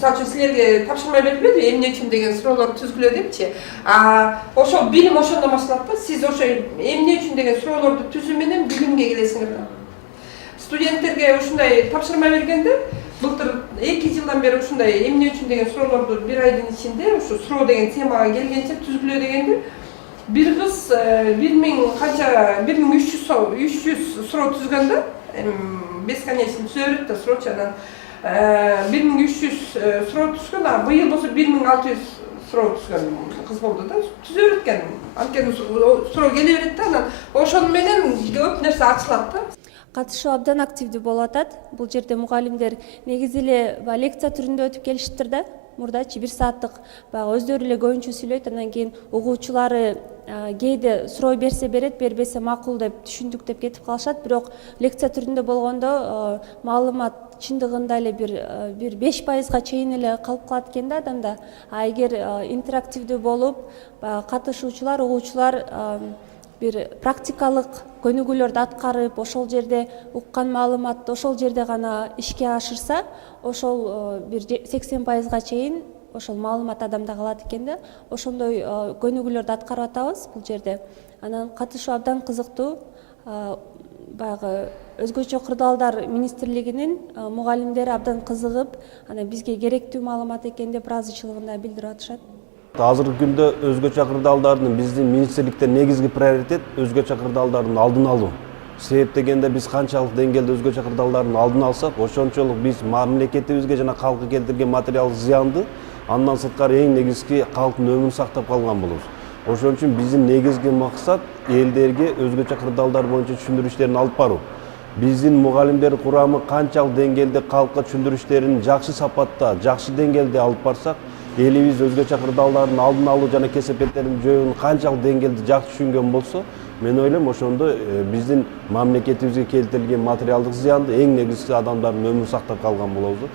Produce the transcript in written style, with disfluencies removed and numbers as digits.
Misal üчүн силерге тапшырма берилбеди, эмне үчүн деген суроолорду түзгүлө депчи. Ошо билим ошондон башталат да. Сиз ошо эмне үчүн деген суроолорду түзүү менен билимге келесиңер да. Студенттерге ушундай тапшырма бергенде, былтыр 2 жылдан бери ушундай эмне үчүн деген суроолорду бир айдын ичинде ушу суроо деген темага келгенче түзгүлө дегенде, бир кыз 1300 суроо түзгөндө, бесконечный түзө берет да суроочу анан 1300 суроо түзгөн, быйыл болсо 1600 суроо түзгөн кыз болду да. Түзө берет экен. Анткени суроо келе берет да, анан ошону менен көп нерсе ачылат да. Катышуу абдан активдүү болуп атат. Бул жерде мугалимдер негизи эле лекция түрүндө өтүп келишиптир да. Мурдачы 1 сааттык баягы өздөрү эле көбүнчө сүйлөйт, андан кийин угуучулары кээде суроо берсе берет, бербесе макул деп түшүндүк деп кетип калышат. Бирок лекция түрүндө болгондо маалымат чындыгында эле бир 5%га чейин эле калып калат экен да адамда. Эгер интерактивдүү болуп, катышуучулар, угуучулар бир практикалык көнүгүүлөрдү аткарып, ошол жерде уккан маалыматты ошол жерде гана ишке ашырса, ошол бир 80%га чейин ошол маалымат адамда калат экен да. Ошондой көнүгүүлөрдү аткарып атабыз бул жерде. Анан катышуу абдан кызыктуу. Баягы өзгөчө кырдаалдар министрлигинин мугалимдери абдан кызыгып, анан бизге керектүү маалымат экен деп ыраазычылыгын да билдирип атышат. Азыркы күндө өзгөчө кырдаалдардын биздин министрликте негизги приоритет өзгөчө кырдаалдардын алдын алуу. Себеп дегенде биз канчалык деңгээлде өзгөчө кырдаалдардын алдын алсак, ошончолук биз мамлекетибизге жана калкка келтирген материалдык зыянды андан сырткары эң негизги калктын өмүрүн сактап калган болобуз. Ошон үчүн биздин негизги максат элдерге өзгөчө кырдаалдар боюнча түшүндүрүштөрүн алып баруу. Биздин мугалимдер курамы канчалык деңгээлде калкка түшүндүрүштөрүн жакшы сапатта, жакшы деңгээлде алып барсак, элибиз өзгөчө кырдаалдардын алдын алуу жана кесепеттердин жоюун канчалык деңгээлде жакшы түшүнгөн болсо, мен ойлойм ошондо биздин мамлекетибизге келтирилген материалдык зыянды эң негизгisi адамдардын өмүрүн сактап калган болобуз.